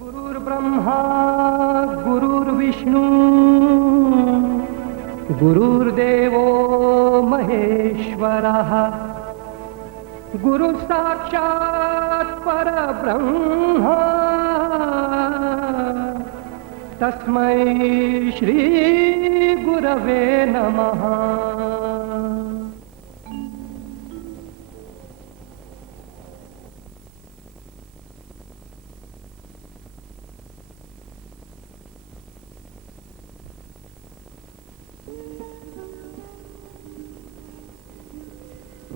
गुरुर्ब्रह्मा गुरुर्विष्णू गुरुर्देवो महेश्वरः गुरु साक्षात् परब्रह्म तस्मै श्री गुरवे नमः.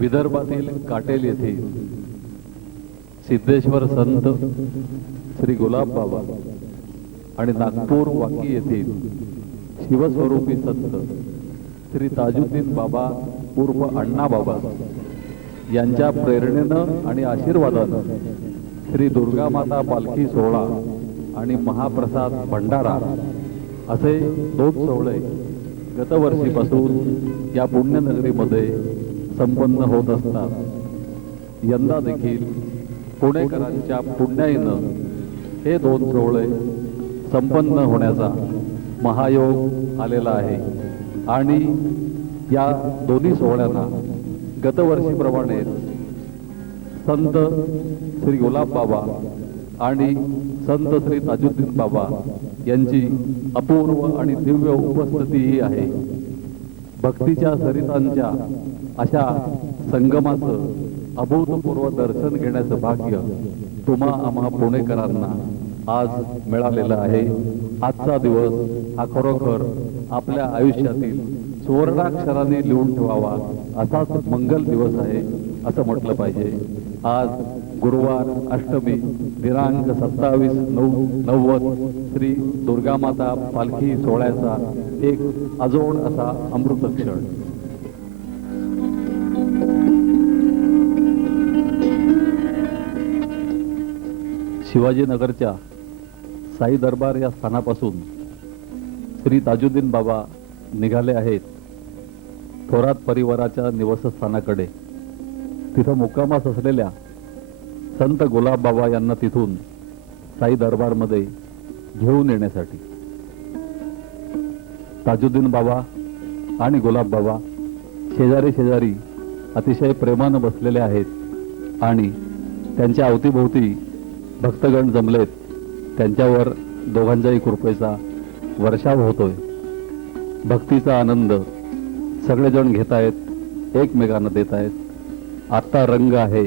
विदर्भातील काटेल येथे सिद्धेश्वर संत श्री गुलाब बाबा आणि नागपूर वाकी येथील शिवस्वरूपी संत श्री ताजुद्दीन बाबा उर्फ अण्णा बाबा यांच्या प्रेरणेनं आणि आशीर्वादानं श्री दुर्गा माता पालखी सोहळा आणि महाप्रसाद भंडारा असे 2 सोहळे गतवर्षीपासून या पुण्यनगरीमध्ये संपन्न होत असतात. यंदा देखील पुणेकरांच्या पुण्याईनं हे 2 सोहळे संपन्न होण्याचा महायोग आलेला आहे आणि या दोन्ही सोहळ्यांना गतवर्षीप्रमाणे संत श्री गुलाब बाबा आणि संत श्री ताजुद्दीन बाबा यांची अपूर्व आणि दिव्य उपस्थितीही आहे. भक्तीच्या सरितांच्या अशा संगमाचं अभूतपूर्व दर्शन घेण्याचं भाग्य आम्हा पुणेकरांना आज मिळालेलं आहे. आजचा दिवस हा खरोखर आपल्या आयुष्यातील सुवर्णाक्षराने लिहून ठेवावा असाच मंगल दिवस आहे असं म्हटलं पाहिजे. आज गुरुवार अष्टमी दिनांक 27/9/90 श्री दुर्गा माता पालखी सोहळ्याचा एक अजोड असा अमृत क्षण. शिवाजीनगरच्या साई दरबार या स्थानापासून श्री ताजुद्दीन बाबा निघाले आहेत थोरात परिवाराच्या निवासस्थानाकडे. तिथं मुक्कामास असलेल्या संत गुलाब बाबा यांना तिथून साई दरबारमध्ये घेऊन येण्यासाठी ताजुद्दीन बाबा आणि गुलाब बाबा शेजारी शेजारी अतिशय प्रेमानं बसलेले आहेत आणि त्यांच्या अवतीभोवती भक्तगण जमलेत. त्यांच्यावर दोघांच्याही कृपेचा वर्षाव होतोय. भक्तीचा आनंद सगळेजण घेत आहेत, एकमेकांना देत आहेत. आत्ता रंग आहे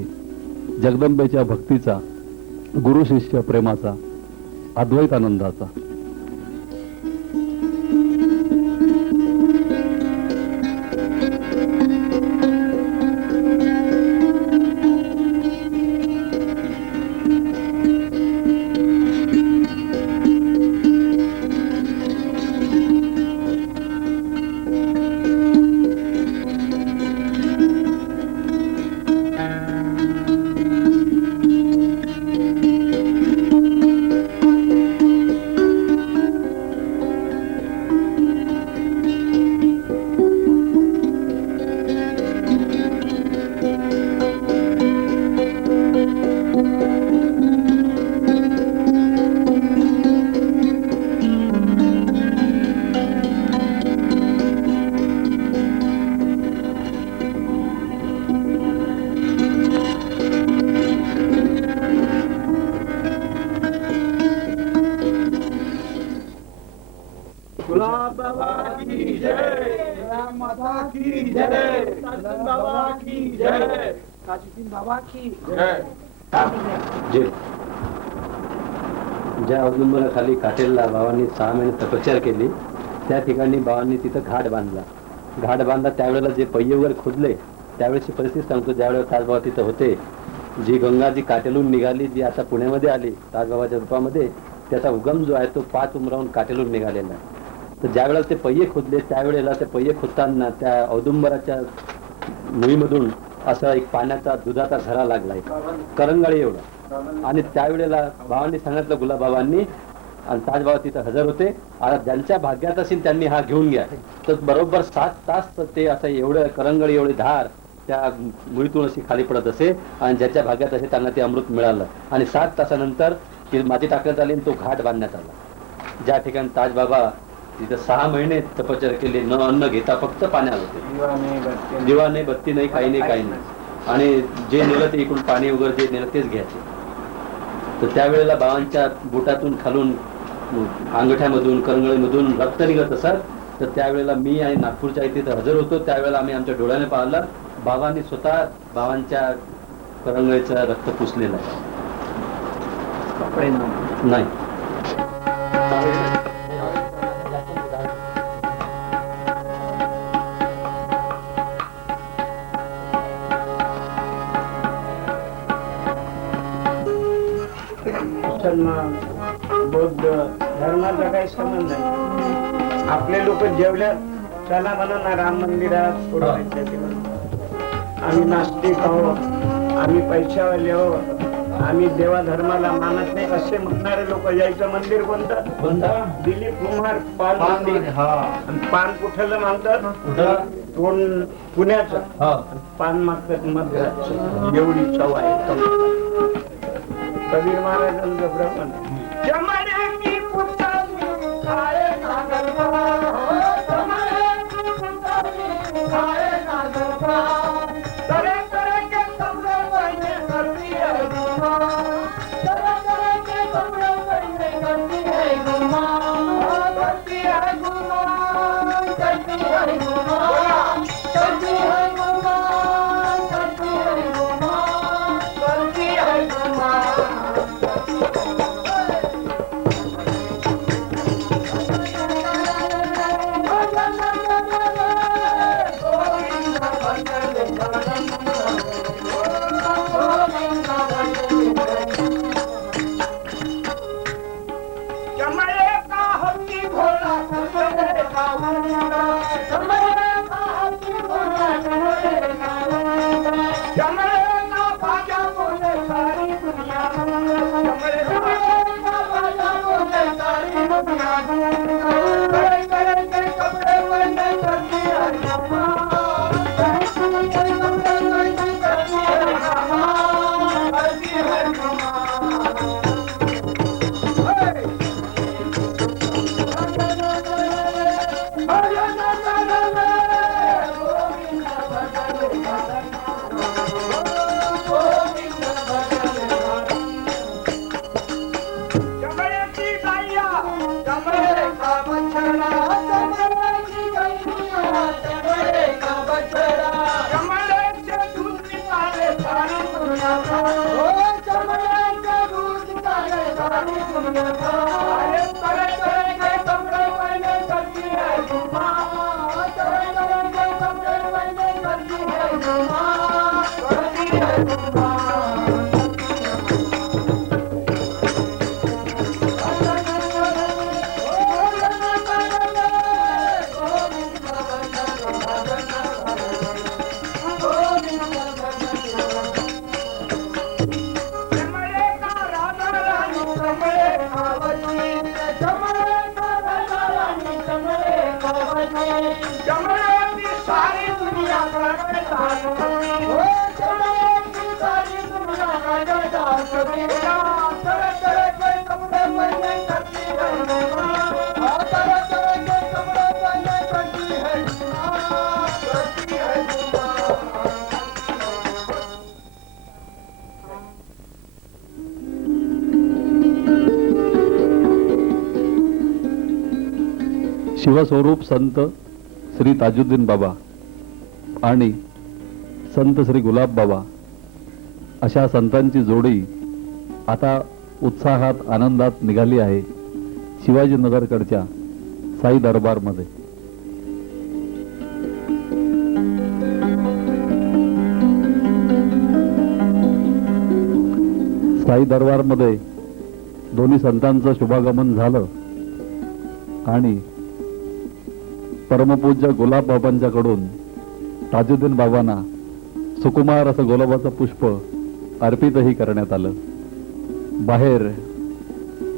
जगदंबेच्या भक्तीचा, गुरु शिष्य प्रेमाचा, अद्वैत आनंदाचा. गुलाब बाबा की जय, राम माता की जय, ताजुद्दीन बाबा की जय, ताजुद्दीन बाबा की जय. ज्या अवलंबनाखाली काटेलला बाबांनी 6 महिने तपश्चर्या केली त्या ठिकाणी बाबांनी तिथं घाट बांधला. त्यावेळेला जे पय्ये वगैरे खोदले त्यावेळेची परिस्थिती सांगतो. ज्यावेळेला ताजबाबा तिथं होते, जी गंगा जी काटेलून निघाली, जी आता पुण्यामध्ये आली ताजबाबाच्या रूपामध्ये, त्याचा उगम जो आहे तो 5 उमराहून काटेलून निघालेला आहे. तर ज्या वेळेला ते पय्ये खोदले त्यावेळेला ते पय्ये खोदताना त्या औदुंबराच्या मुळीमधून असा एक पाण्याचा दुधाचा झरा लागलाय, करंगाळी एवढा. आणि त्यावेळेला बाबांनी सांगितलं गुलाब बाबांनी, आणि ताजबाबा तिथं हजर होते. आता ज्यांच्या भाग्यात असेल त्यांनी हा घेऊन घ्या. तर बरोबर 7 तास ते असं एवढं करंगळी एवढी धार त्या मुळीतून अशी खाली पडत असे, आणि ज्याच्या भाग्यात असे त्यांना ते अमृत मिळालं. आणि 7 तासानंतर ती माती टाकण्यात आली आणि तो घाट बांधण्यात आला. ज्या ठिकाणी ताजबाबा तिथं 6 महिने तपश्चर्या केली, न अन्न घेता फक्त पाण्यात होते. दिवा नाही, बत्ती नाही, काही नाही, काही नाही. आणि जे नेलं ते इकडून पाणी वगैरे जे नेलं तेच घ्यायचे. तर त्यावेळेला बाबांच्या बोटातून खालून अंगठ्यामधून करंगळीमधून रक्त निघत असत. तर त्यावेळेला मी आणि नागपूरच्या इथे हजर होतो. त्यावेळेला आम्ही आमच्या डोळ्याने पाहिलं, बाबांनी स्वतः बाबांच्या करंगळीचं रक्त पुसलेलं आहे. नाही मुसलमान बौद्ध धर्माचा काही संबंध नाही. आपले लोक जेवल्या चला म्हणा ना राम मंदिरात पुढे आम्ही नास्तिक आहोत, आम्ही पैशावाले आहोत, आम्ही देवा धर्माला मानत नाही असे म्हणणारे लोक यायचं मंदिर कोणतं? दिलीप कुमार पान मंदिर. आणि पान कुठलं मानतात? पुण्याचं. पान मागतात मद्रासचं. एवढी चव आहे. कबीर महाराजांचं ब्रह्मण शिवस्वरूप संत श्री ताजुद्दीन बाबा आणि संत श्री गुलाब बाबा अशा संतांची जोडी आता उत्साहात आनंदात निघाली आहे शिवाजीनगरकडच्या साई दरबारमध्ये. साई दरबारमध्ये दोन्ही संतांचं शुभागमन झालं आणि परमपूज्य गुलाब बाबांच्याकडून ताजुद्दीन बाबांना सुकुमार असं गुलाबाचं पुष्प अर्पितही करण्यात आलं. बाहेर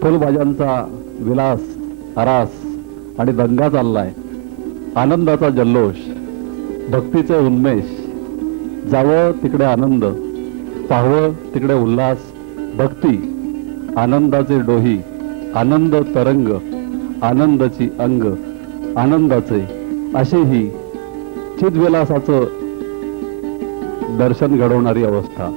फुलभाज्यांचा विलास आरास आणि दंगा चाललाय. आनंदाचा जल्लोष, भक्तीचे उन्मेष. जावं तिकडे आनंद, पाहावं तिकडे उल्हास, भक्ती आनंदाचे डोही, आनंद तरंग, आनंदाची अंग, आनंदाचे असेही चिदविलासाचं दर्शन घडवणारी अवस्था.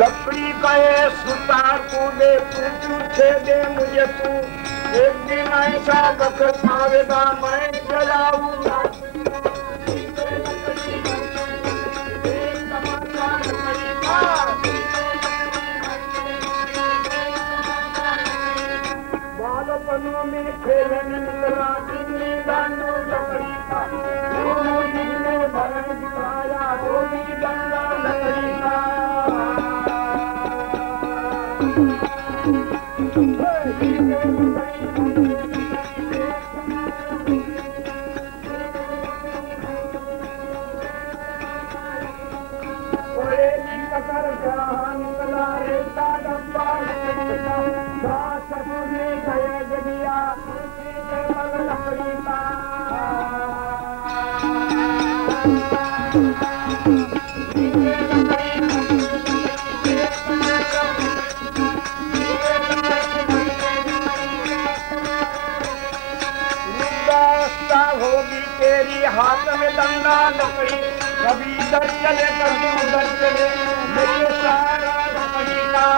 लकड़ी का ये सुतार को दे पूछे दे मुझे तू, एक दिन ऐसा वक्त आवेगा मैं जलाऊंगा. बालपनों में खेलने निकला जिंदगी दानों लकड़ी का, वो जिसने भरण दिखाया वो भी गंगा लकड़ी का. होगी तेरी हाथ में डंडा लकड़ी, कभी इधर चले कभी उधर चले मेरे सारा लकड़ी का.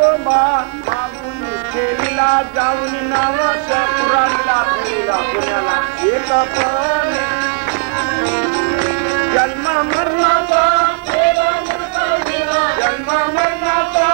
गोंधोबा मागून फेरीला जाऊन नावाच्या पुराणीला फेरीला पुण्याला एक पण जन्म मरणाचा जन्म मरणाचा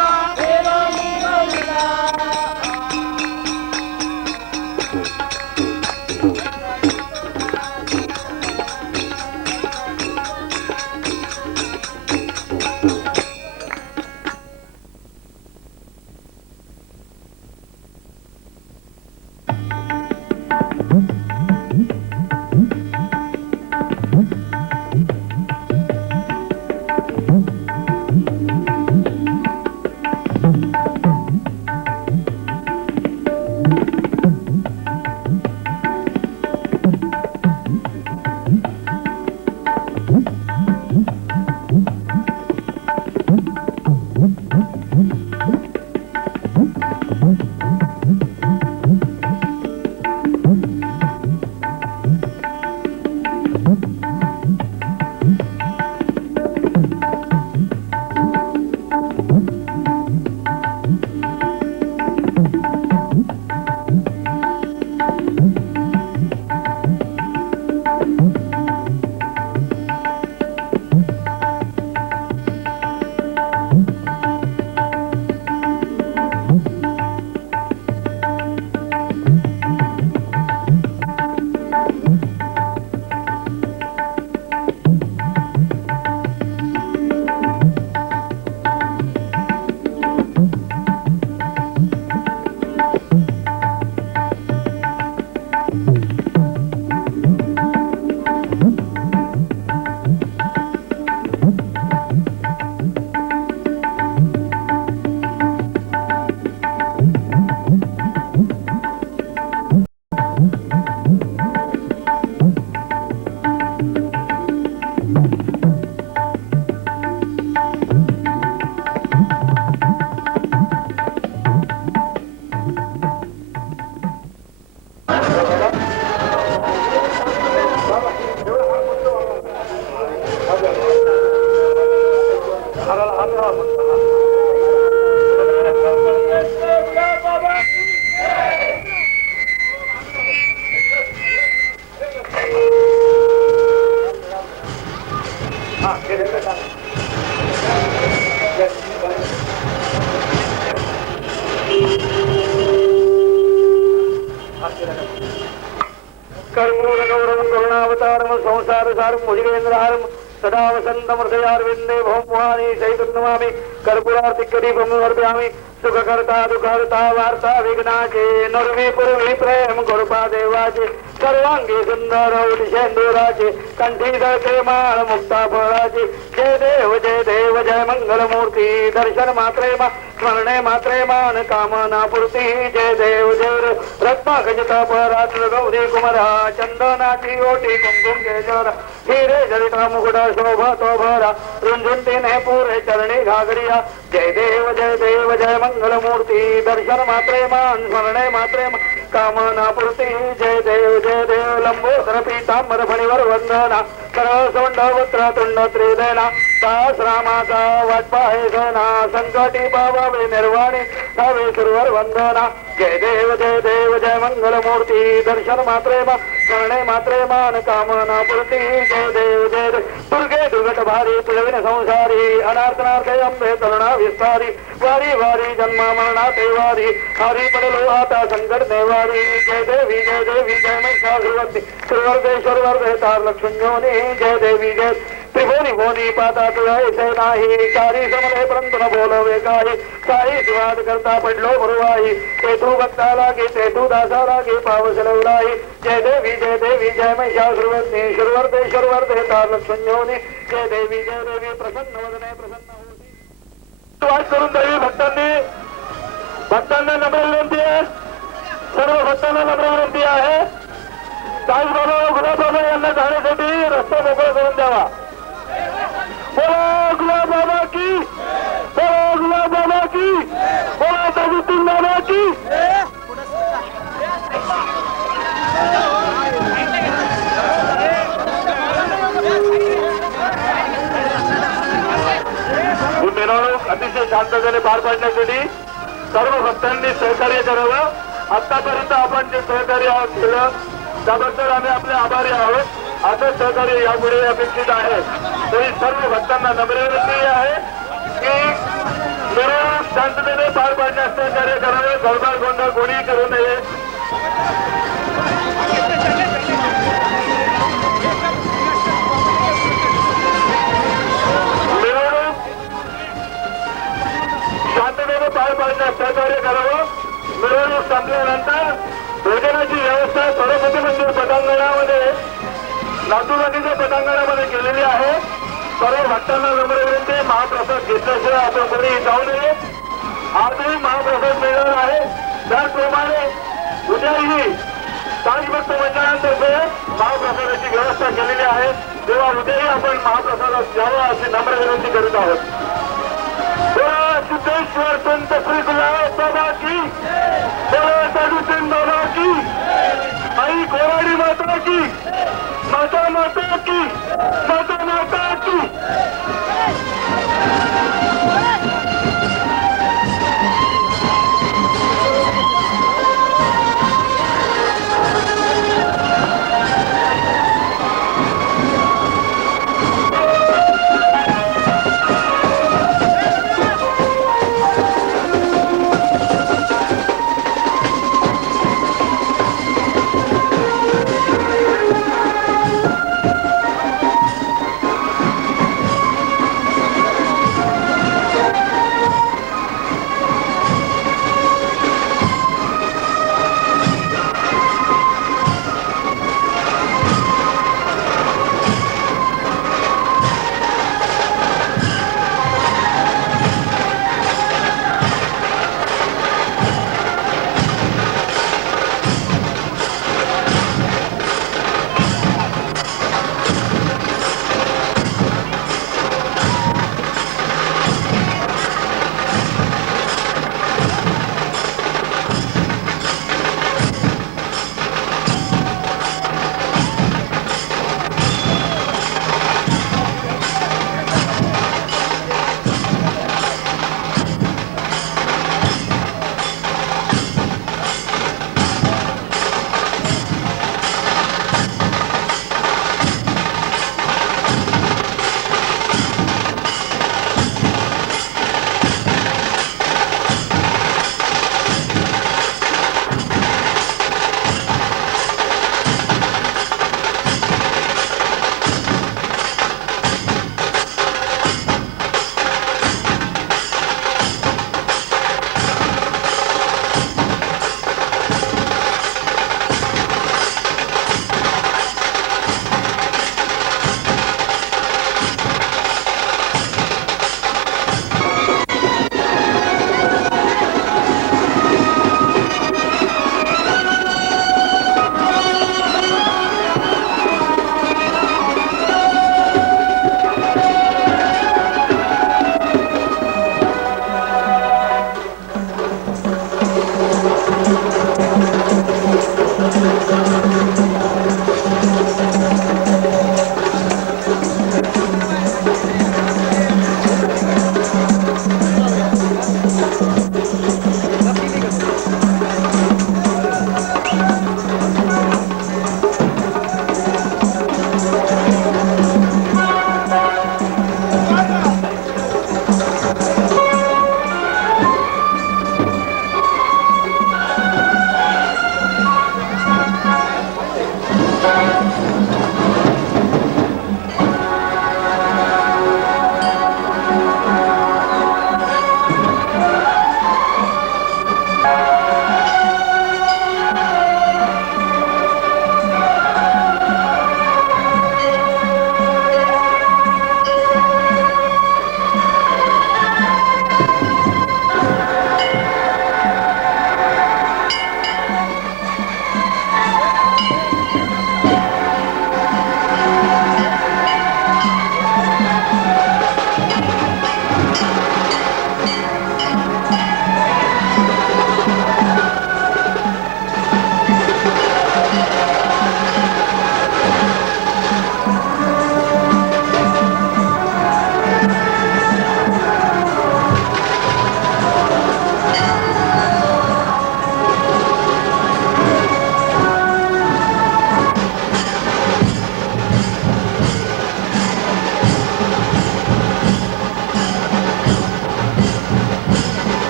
कर्पूर गौरवं करुणावतारं संसार सारं भुजगेन्द्रहारं सदा वसन्तमृतयार्विन्दे भौमुहानि चैतन्यमामि कर्पूरार्तिकदीपं समर्पयामि सुखकर्ता दुःखहर्ता वार्ता विघ्नाचे नुर्वी पूर्वी प्रेम कृपा देवाचे सर्वांगी सुंदर उदिशेंदुराचे कंठी दळते माळ मुक्ता फळाचे जय देव जय मंगलमूर्ती दर्शन मात्रे मा स्मरणे मात्रे मान कामना पूर्ती जय देव रत्नाखचिता परात्र गौरी कुमरा चंदनाची ओटी कुंकुम केशरा हिरे जरिता मुकुट शोभा तो भरा रुंझुंटीने पुरे चरणी घागरिया जय देव जय मंगलमूर्ती दर्शन मात्रे मान स्मरणे मात्रे मान कामना पूर्ती जय देव लंबोदर पीतांबर फणीवर वंदना करसोंड वक्र तुंड त्रिदेना दास रामाचा वाटपा हे सेना संकटी पावावे निर्वाणी हवे सुरवर वंदना जय देव जय मंगलमूर्ती दर्शन मात्रे मा स्मरणे मात्रे मान कामना पूर्ती जय देव दुर्गे दुर्गट भारी तुळविन संसारी अनार्थनार्थे अंबे तरुणा विस्तारी वारी वारी जन्मा मरणा देवारी हरी पडलो आता संकट देवारी जय देवी जय महिषासुरवंती सुरवर्धेश्वर वर्धे तार लक्ष्मीयोनी जय देवी जय त्रिभुवनी भुवनी पाता तुळायचे नाही चारी समले परंतु न बोलवे काही काही सुवाद करता पडलो बरुवाई ते तू भक्ता लागे ते तू दासा लागे पावस लवलाई जय देवी जय महिषासुरवंती सुरवर्धेश्वर वर्धे तार लक्ष्मीयोनी जय देवी प्रसन्न वदने प्रसन्न होती वाट करून द्यावी भक्तांना नम्र विनंती आहे सर्व भक्तांना नम्र विनंती आहे साईबाबा गुलाबबाबा यांना जाण्यासाठी रस्ता मोकळा करून द्यावा बोला गुलाबबाबा की बोला गुलाबबाबा की बोला ताजुद्दीन बाबा की मिरवणूक अतिशय शांततेने पार पाडण्यासाठी सर्व भक्तांनी सहकार्य करावं. आतापर्यंत आपण जे सहकार्य केलं त्याबद्दल आम्ही आपले आभारी आहोत. असं सहकार्य यापुढे अपेक्षित आहे. तरी सर्व भक्तांना नम्र विनंती आहे की मिरवणूक शांततेने पार पाडण्यास सहकार्य करावे. गडबड गोंधळ कोणीही करू नये. मिरवणूक शांततेने पार पाडण्यास सहकार्य करावं. मिरवणूक संपल्यानंतर भोजनाची व्यवस्था सरस्वती मंदिर पटांगणामध्ये नातूबाजीच्या पटांगणामध्ये केलेली आहे. सर्व भक्तांना नम्र विनंती, महाप्रसाद घेतल्याशिवाय आपण कोणी जाऊ नये. आजही महाप्रसाद मिळणार आहे. त्याचप्रमाणे उद्याही साई भक्त मंडळांतर्फे महाप्रसादाची व्यवस्था केलेली आहे. तेव्हा उद्याही आपण महाप्रसादात यावं अशी नम्र विनंती करीत आहोत. सिद्धेश्वर संत श्री गुलाब बाबा की, साधुसेन बाबा की, आई कोराडी माता की, माता माता की, माता माता की.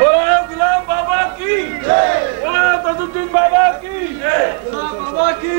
गुलाम बाबा की तजुद्दीन बाबा की बाबा की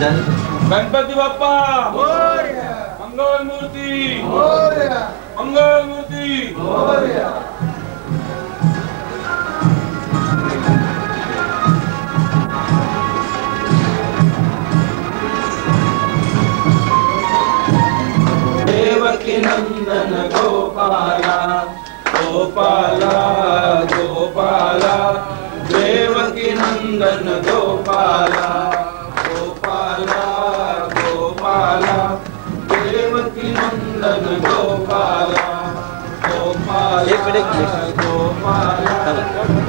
गणपती बाप्पा मंगल मूर्ती मंगल मूर्ती देवकी नंदन गोपाला गोपाला गोपाला देवकी नंदन गोपाला गोपाला गोपाला देवकी नंदन गोपाला गोपाला गोपाला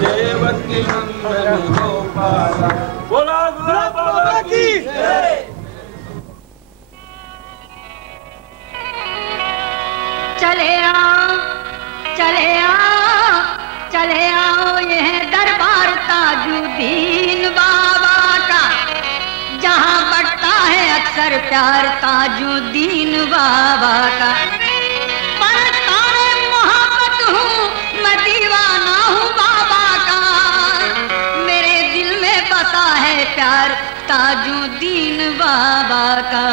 देवकी नंदन गोपाला बोला गुलाब बाबा की जय। चले आओ चले आओ चले आओ यह दरबार ताजुद्दीन बाबा का, जहाँ बढ़ता है अक्सर प्यार ताजुद्दीन बाबा का। पढ़ता है मोहब्बत हूँ मैं दीवाना हूँ बाबा का, मेरे दिल में बसा है प्यार ताजुद्दीन बाबा का।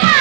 Bye.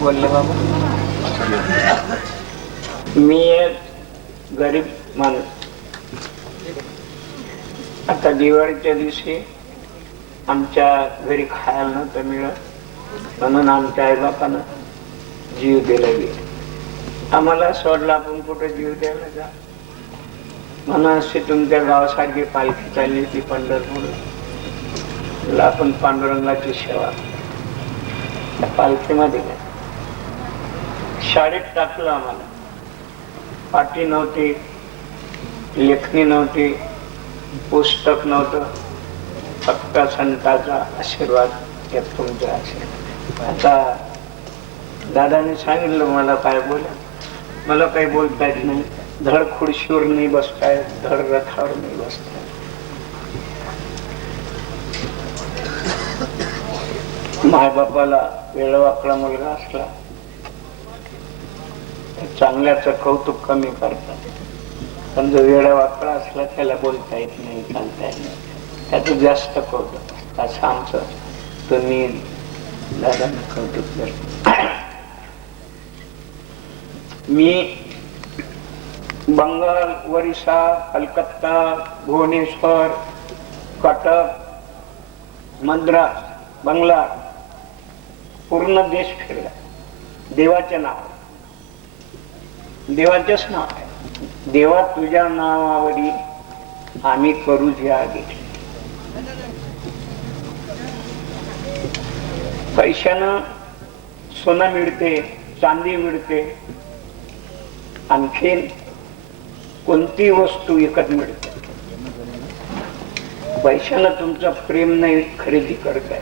बोलले बाबा. मी एक गरीब माणूस. आता दिवाळीच्या दिवशी आमच्या घरी खायला नव्हतं मिळत, म्हणून आमच्या आईबापानं जीव दिला गेला. आम्हाला सोडला, आपण कुठे जीव द्यायला जा. म्हणून अशी तुमच्या गावासारखी पालखी चालली ती पंढरपूर, आपण पांडुरंगाची सेवा. त्या पालखीमध्ये शाळेत टाकलं आम्हाला. पाटी नव्हती, लेखणी नव्हती, पुस्तक नव्हतं, फक्त संताचा आशीर्वाद हे तुमचा आशीर्वाद. आता दादाने सांगितलं मला काय बोला, मला काही बोलता येत नाही. धड खुर्शीवर नाही बसताय, धड रथावर नाही बसताय. मायबापाला वेळवाकडा मुलगा असला चांगल्याचं कौतुक कमी करतात, पण जो वेळवाकडा असला त्याला बोलता येत नाही, चालता येत नाही, त्याचं जास्त कौतुक. असं आमचं तुम्ही दादांना कौतुक करता. मी बंगाल, ओरिसा, कलकत्ता, भुवनेश्वर, कटक, मद्रास, बंगला, पूर्ण देश फिरला. देवाचे नाव, देवाचेच नाव आहे. देवा तुझ्या नावावरी आम्ही करू जे आगे. पैशानं सोनं मिळते, चांदी मिळते, आणखीन कोणती वस्तू विकत मिळते. पैशानं तुमचं प्रेम नाही खरेदी करताय.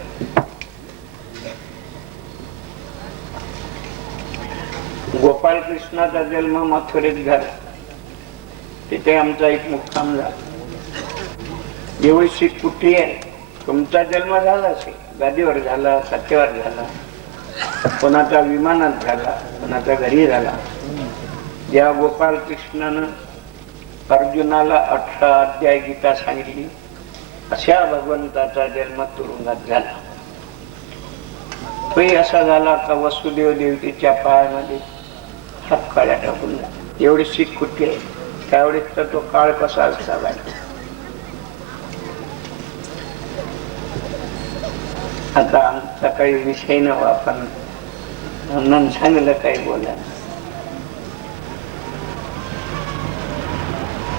गोपाल कृष्णाचा जन्म मथुरेत झाला, तिथे आमचा एक मुक्काम झाला. एवढी कुठे आहे, तुमचा जन्म झाला असेल, गादीवर झाला, सत्तेवर झाला, कोणाचा विमानात झाला, कोणाचा घरी झाला. ज्या गोपाल कृष्णानं अर्जुनाला 18 अध्याय गीता सांगितली, अशा भगवंताचा जन्म तुरुंगात झाला. तोही असा झाला का वसुदेव देवतेच्या पायामध्ये हात काळ्या टाकून झाला. एवढी शीख कुठे आहे, त्यावेळेस तर तो काळ कसा असावा. आता आमचा काही विषय नव्हा, आपण म्हणून सांगलं काही बोला.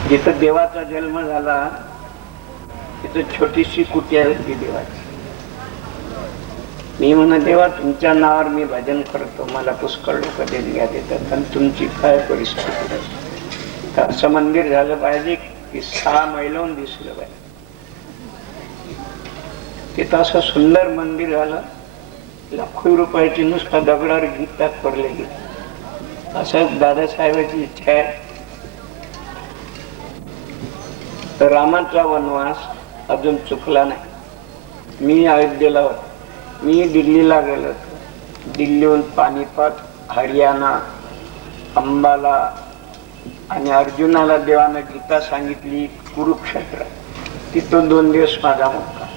जिथं देवाचा जन्म झाला तिथं छोटीशी कुटिया होती देवाची. मी म्हणा देवा तुमच्या नावावर मी भजन करतो, मला पुष्कळ लोक देणग्या देतात, पण तुमची काय परिस्थिती. तर असं मंदिर झालं पाहिजे की 6 मैलावून दिसलं पाहिजे. तिथं असं सुंदर मंदिर झालं, लाखो रुपयाची नुसता दगडावर गीतात पडले गेले. असं दादासाहेबांची इच्छा आहे. तर रामाचा वनवास अजून चुकला नाही. मी अयोध्येला होतो, मी दिल्लीला गेलो होतो. दिल्लीहून पानिपत, हरियाणा, अंबाला आणि अर्जुनाला देवानं गीता सांगितली. कुरुक्षेत्र, तिथून 2 दिवस माझा मुक्काम.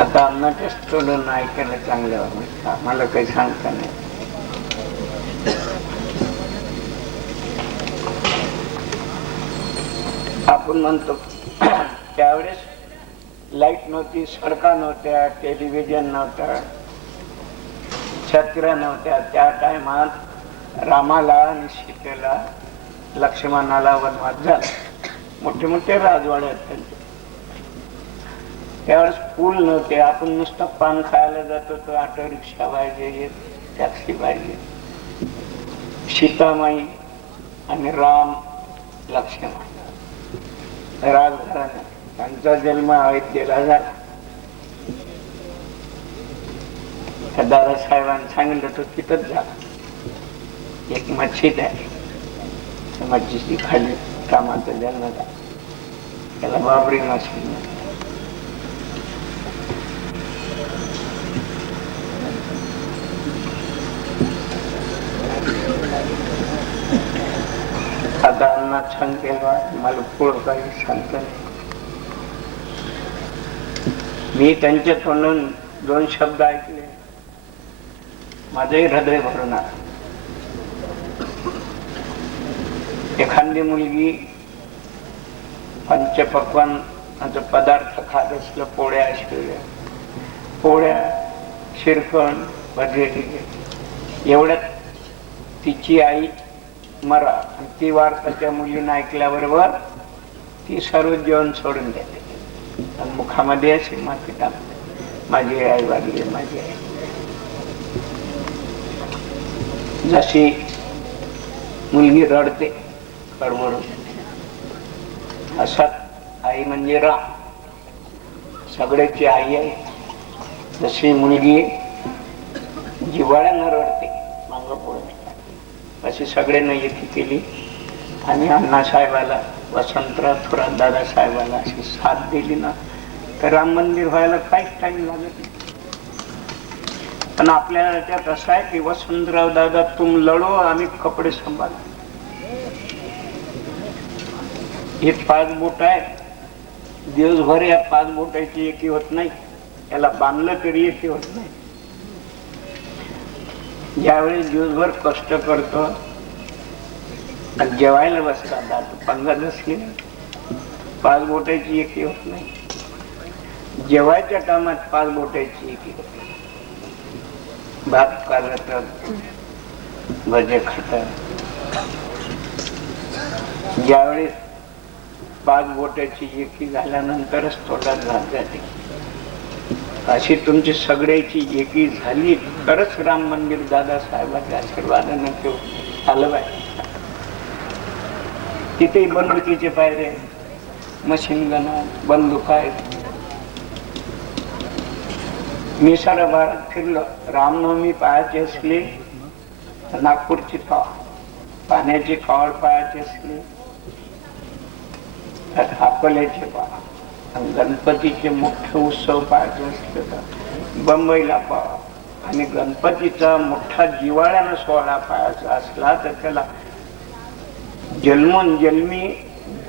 आता अन्नाच्या थोडं ऐकायला चांगलं वाटतं, मला काही सांगता नाही. आपण म्हणतो त्यावेळेस लाईट नव्हती, सडका नव्हत्या, टेलिव्हिजन नव्हता, छत्र्या नव्हत्या. त्या टायमात रामाला आणि सीतेला, लक्ष्मणाला वनवास झाला. मोठे मोठे राजवाडे आहेत. त्यावेळेस पूल नव्हते. आपण नुसतं पान खायला जातो तर ऑटो रिक्षा पाहिजे, टॅक्सी पाहिजे. सीतामाई आणि राम, लक्ष्मण राजघराणे, त्यांचा जन्म अयोध्येला झाला. दादासाहेबांनी सांगितलं तो तिथंच झाला. एक मस्जिद आहे, मस्जिदी खाली कामाचा जन्म झाला. त्याला बाबरी मस्जिद. आता अण्णा सांगते मला पुढं काही सांगता नाही. मी त्यांच्या तोंडून 2 शब्द ऐकले, माझंही हृदय भरून आलं. एखादी मुलगी पंचपक्वान्नाचे पदार्थ खात असलं, पोळ्या शिरखंड भजे, एवढ्यात तिची आई मरा. ती वार्ता त्या मुलीने ऐकल्याबरोबर ती सर्व जेवण सोडून देते आणि मुखामध्ये अशी माती टाकते, माझी आई वारली, माझी आई. जशी मुलगी रडते कडवडून, असाच आई म्हणजे राम, सगळ्याची आई आहे. जशी मुलगी जिव्हाळ्यानं रडते मांगपौर्णिमेला, अशी सगळ्यांना एकी केली आणि अण्णासाहेबाला, वसंतराव थोरात दादासाहेबाला अशी साथ दिली ना, तर राम मंदिर व्हायला काहीच टाइम लागत नाही. पण आपल्याला त्यात असं आहे की वसंतराव दादा तुम लढो, आम्ही कपडे सांभाळ. हे 5 बोट आहे, दिवसभर या 5 बोटाची एकी होत नाही, याला बांधलं तरी एकी होत नाही. ज्यावेळेस दिवसभर कष्ट करतो आणि जेवायला बसतात, दात पंगत असली 5 बोटाची एकी होत नाही. जेवायच्या कामात 5 बोटाची एकी होते. भात कालत, भजे खातात. ज्यावेळेस 5 बोटाची एकी झाल्यानंतरच तोंडात घात जाते. अशी तुमची सगळ्याची एकी झाली तरच राम मंदिर दादासाहेबांच्या आशीर्वादानं ते आलं पाहिजे. तिथेही बंदुकीचे पायरे, मशीन गन, बंदूक आहेत. मी सारा भारत फिरलो. रामनवमी पाहायची असली तर नागपूरची पाण्याची कावड पाहायची असली तर अकोल्याचे पहा, आणि गणपतीचे मुख्य उत्सव पाहायचे असले तर बंबईला पहा. आणि गणपतीचा मोठा जिवाळ्यानं सोहळा पाहायचा असला तर त्याला जन्मोन जन्मी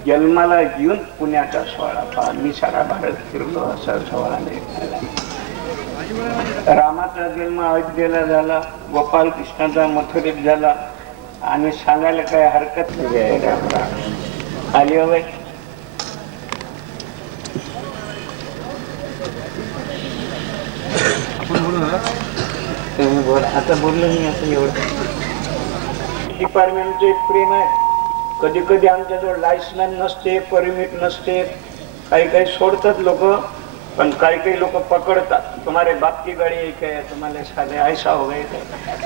जन्माला येऊन पुण्याचा सोहळा पहा. मी सारा भारत फिरलो, असा सोहळा नाही. रामाचा जन्म अयोध्येला झाला, गोपाल कृष्णाचा मथुरेत झाला, आणि सांगायला काही हरकत नाही. आली हवे आता बोललो नाही. असं एवढं डिपार्टमेंटचं एक प्रेम आहे. कधी कधी आमच्याजवळ लायसन्स नसते, परमिट नसते, काही सोडतात लोक, पण काही लोक पकडतात. तुम्हाला बाप की गाडी एक आहे, तुम्हाला साधे ऐसा हो गए,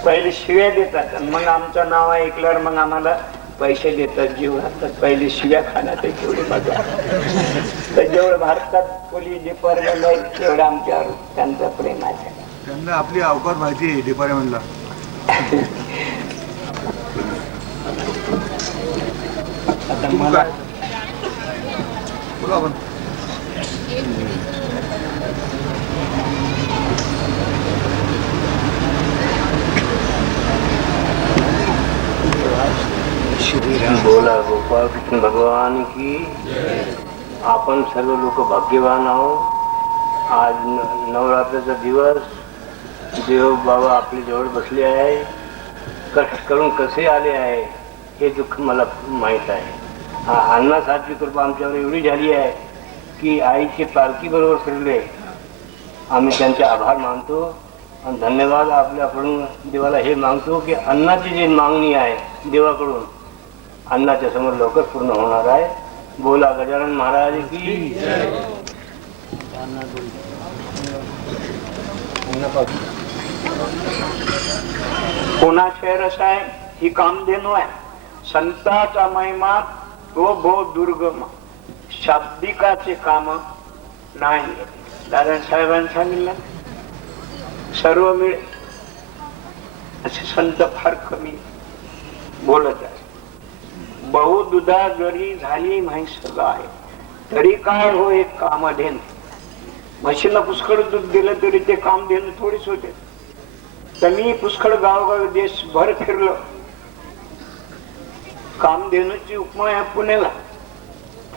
पहिले शिव्या देतात आणि मग आमचं नाव ऐकल्यावर मग आम्हाला पैसे देतात, जीव घालतात. पहिले शिव्या खाण्यात तेवढी मजा. तर जेवढं भारतात पोलीस डिपार्टमेंट आहे तेवढं आमच्यावर त्यांचं प्रेम आहे. त्यांना आपली अवकाश माहिती आहे डिपार्टमेंटला. आता मला बोला आपण. बोला गोपाल कृष्ण भगवान की. आपण सर्व लोक भाग्यवान आहोत. आज नवरात्राचा दिवस, देव बाबा आपल्या जवळ बसले आहे. कष्ट करून कसे आले आहे हे दुःख मला माहीत आहे. अण्णासारखी कृपा आमच्यावर एवढी झाली आहे की आईची पालखी बरोबर फिरले. आम्ही त्यांचे आभार मानतो आणि धन्यवाद आपल्याकडून देवाला हे मागतो की अण्णाची जी मागणी आहे देवाकडून अण्णाच्या समोर लवकर पूर्ण होणार आहे. बोला गजानन महाराज की. कोणाचे रस आहे ही कामधेनू आहे. संताचा महिमा तो भो दुर्गम, शाब्दिकाचे काम नाही. दादासाहेबांनी सांगितलं सर्व मिळे. असे संत फार कमी बोलत आहे. बहु दुधा जरी झाली म्हैस गाय, तरी काय हो एक कामधेन. म्हशीला पुष्कळ दूध दिलं तरी ते कामधेन थोडीच होते. तर मी पुष्कळ गावगाव देशभर फिरलो. कामधेनूची उपमा आहे पुण्याला.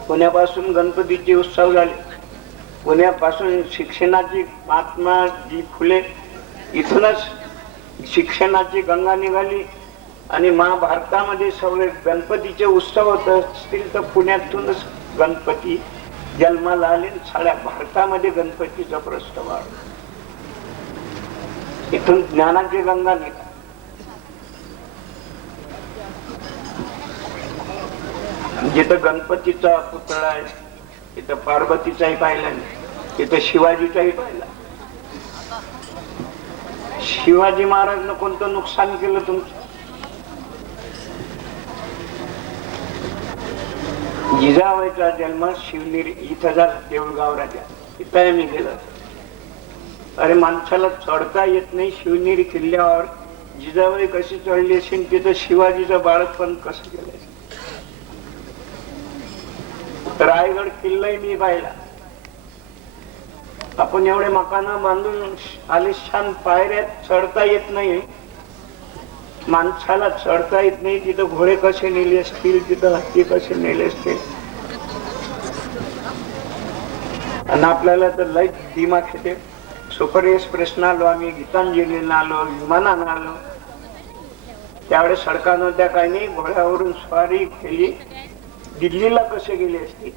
पुण्यापासून गणपतीचे उत्सव झाले. पुण्यापासून शिक्षणाची महात्मा जी फुले इथूनच शिक्षणाची गंगा निघाली आणि महाभारतामध्ये सगळे गणपतीचे उत्सव होत असतील तर पुण्यातूनच गणपती जन्माला आले. साऱ्या भारतामध्ये गणपतीचा प्रस्ताव आला. इथून ज्ञानाची गंगा निघाली. जिथं गणपतीचा पुतळा आहे तिथं पार्वतीचाही पाहिला नाही, तिथं शिवाजीचाही पाहिला. शिवाजी महाराजनं कोणतं नुकसान केलं तुमचं? जिजाबाईचा जन्म शिवनेरी इथं झाला, देऊळगाव राजा तिथं मी गेलो. अरे माणसाला चढता येत नाही शिवनेरी किल्ल्यावर, जिजाबाई कशी चढली असेल तिथं शिवाजीचं बाळपण कसं गेलं. रायगड किल्लाही मी पाहिला. आपण एवढे मकान बांधून आलिशान पायऱ्यात चढता येत नाही, माणसाला चढता येत नाही. तिथं घोडे कसे नेले असतील, तिथं हत्ती कसे नेले असतील. आणि आपल्याला तर लय दिमाग येते. सुपर एक्सप्रेसनं आलो आम्ही, गीतांजलीनं आलो, विमानानं आलो. त्यावेळेस सडका नव्हत्या, काही नाही. घोड्यावरून स्वारी केली. दिल्लीला कसे गेले असतील.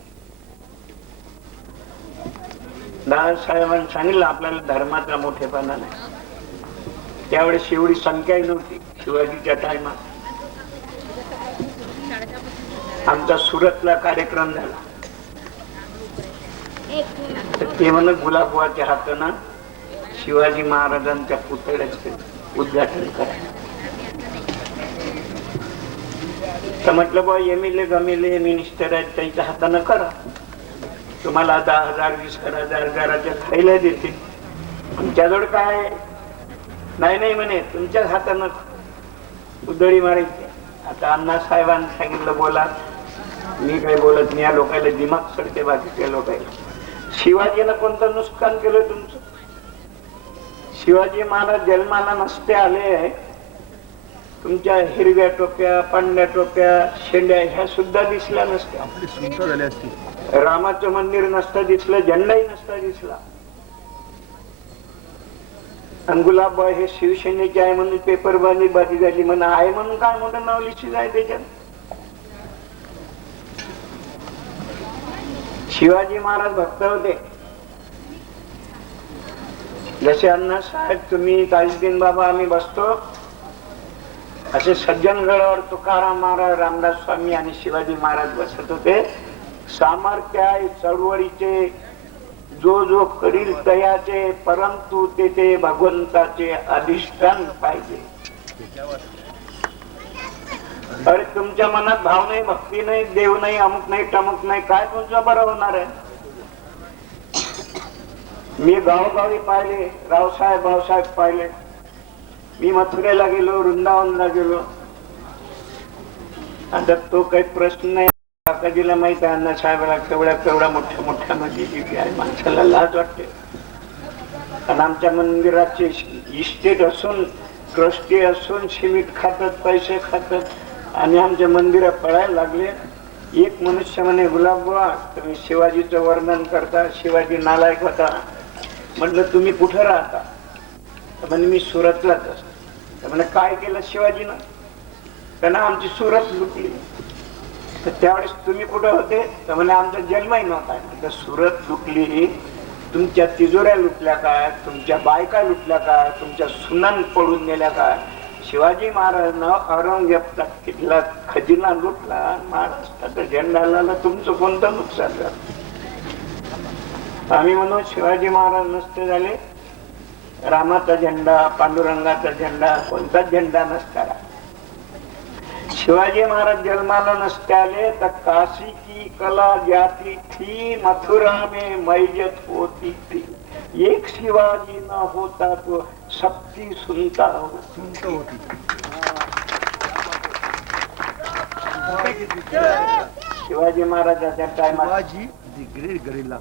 दादासाहेबांनी सांगितलं आपल्याला धर्माचा मोठेपणा नाही. त्यावेळेस एवढी संख्याही नव्हती शिवाजीच्या टायमात. आमचा सुरतला कार्यक्रम झाला तर ते म्हणत गुलाबबाच्या हातानं शिवाजी महाराजांच्या पुतळ्याचे उद्घाटन करा. तर म्हटलं बा एमएलए गमेले मिनिस्टर आहेत त्यांच्या हातानं करा. तुम्हाला 10,000 20,000 घराच्या खायला देतील. तुमच्याजवळ काय नाही नाही म्हणे, तुमच्याच हातानं उधळी मारायची. आता अण्णा साहेबांनी सांगितलं बोला. मी काही बोलत नाही. या लोकांना दिमाग चढते बाकीच्या लोकांना. शिवाजीनं कोणतं नुकसान केलं तुमचं? शिवाजी महाराज जन्माला नसते आले, तुमच्या हिरव्या टोप्या, पांढऱ्या टोप्या, शेंड्या ह्या सुद्धा दिसल्या नसत्या. रामाचं मंदिर नसतं दिसलं, झेंडाही नसता दिसला. आणि गुलाबबाई हे शिवसेनेचे आहे म्हणून पेपर बाजी झाली. म्हणा आहे म्हणून काय मोठं नाव लिहिलं आहे त्याच्यात. शिवाजी महाराज भक्त होते. जसे अण्णा साहेब तुम्ही ताजुद्दीन बाबा आम्ही बसतो, असे सज्जनगडावर तुकाराम महाराज, रामदास स्वामी आणि शिवाजी महाराज बसत होते. सामर्थ्य आहे चळवळीचे, जो जो करील तयाचे, परंतु ते भगवंताचे अधिष्ठान पाहिजे. अरे तुमच्या मनात भाव नाही, भक्ती नाही, देव नाही, अमुक नाही, टमुक नाही, काय तुमचं बरं होणार आहे? मी गावोगावी पाहिले, रावसाहेब भाऊसाहेब पाहिले. मी मथुरेला गेलो, वृंदावनला गेलो. आता तो काही प्रश्न नाही. कधीला माहित आहे अण्णा साहेबाला केवढ्या मोठ्या मोठ्या मध्ये आहे. माणसाला लाज वाटते. आणि आमच्या मंदिराचे इस्टेट असून, ट्रस्टी असून सिमेंट खातात, पैसे खातात आणि आमच्या मंदिरात पळायला लागले. एक मनुष्य म्हणे गुलाबबुवा तुम्ही शिवाजीचं वर्णन करता, शिवाजी नालायक होता. म्हटलं तुम्ही कुठं राहता? म्हणे मी सुरतलाच असतो. म्हणे काय केलं शिवाजीनं? त्यांना आमची सुरत लुटली. तर त्यावेळेस तुम्ही कुठं होते? तर म्हणे आमचा जन्मही नव्हता. सुरत लुटली, तुमच्या तिजोऱ्या लुटल्या काय? तुमच्या बायका लुटल्या काय? तुमच्या सुनान पडून गेल्या काय? शिवाजी महाराजनं औरंगजेबचा किल्ला खजिना लुटला, महाराष्ट्राचा झेंडा लावला. तुमचं कोणतं नुकसान झालं? आम्ही म्हणून शिवाजी महाराज नसते झाले, रामाचा झेंडा, पांडुरंगाचा झेंडा, कोणताच झेंडा नसता. शिवाजी महाराज जन्माला नसते आले तर काशी की कला जाती थी, मथुरा में मैयत होती थी. एक शिवाजी न होता तो सबकी सुनता होती. शिवाजी महाराजाच्या टायमात दी ग्रेट गरिल्ला